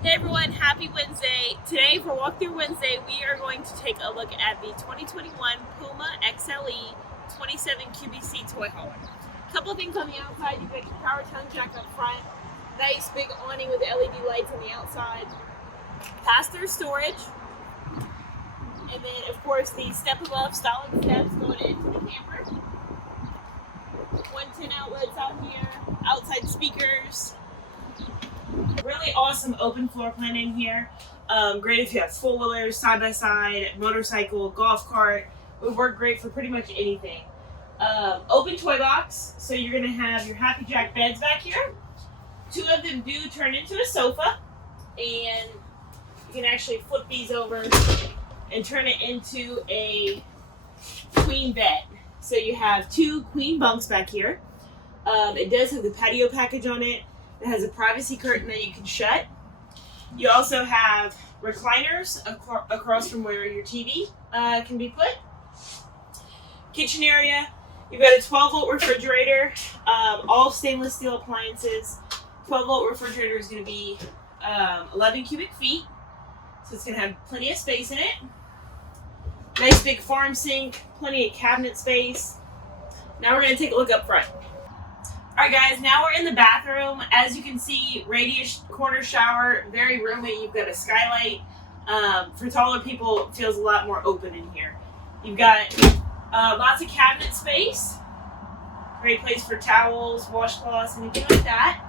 Hey everyone, happy Wednesday. Today for Walkthrough Wednesday, we are going to take a look at the 2021 Puma XLE 27 QBC toy hauler. A couple of things on the outside. You've got your power tongue jack up front, nice big awning with LED lights on the outside, pass-through storage, and then of course the step above solid steps going into the camper. 110 outlets out here, outside speakers. Really awesome open floor plan in here. Great if you have four-wheelers, side-by-side, motorcycle, golf cart. Would work great for pretty much anything. Open toy box, so you're going to have your Happy Jack beds back here. Two of them do turn into a sofa, and you can actually flip these over and turn it into a queen bed. So you have two queen bunks back here. It does have the patio package on it. It has a privacy curtain that you can shut. You also have recliners across from where your TV can be put. Kitchen area, you've got a 12-volt refrigerator, all stainless steel appliances. 12-volt refrigerator is going to be 11 cubic feet, so it's going to have plenty of space in it. Nice big farm sink, plenty of cabinet space. Now we're going to take a look up front. Alright guys, now we're in the bathroom. As you can see, radius corner shower, very roomy. You've got a skylight. For taller people, it feels a lot more open in here. You've got lots of cabinet space. Great place for towels, washcloths, anything like that.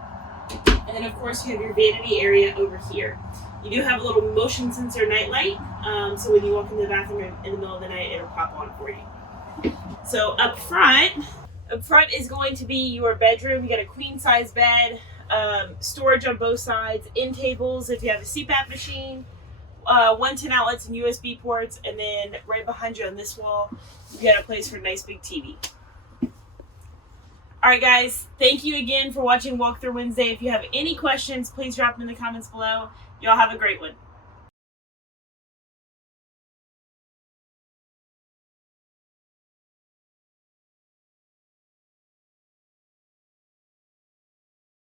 And then of course you have your vanity area over here. You do have a little motion sensor nightlight, so when you walk into the bathroom in the middle of the night, it'll pop on for you. So up front is going to be your bedroom. You got a queen size bed, storage on both sides, end tables if you have a CPAP machine, 110 outlets and USB ports, and then right behind you on this wall, you got a place for a nice big TV. Alright guys, thank you again for watching Walkthrough Wednesday. If you have any questions, please drop them in the comments below. Y'all have a great one.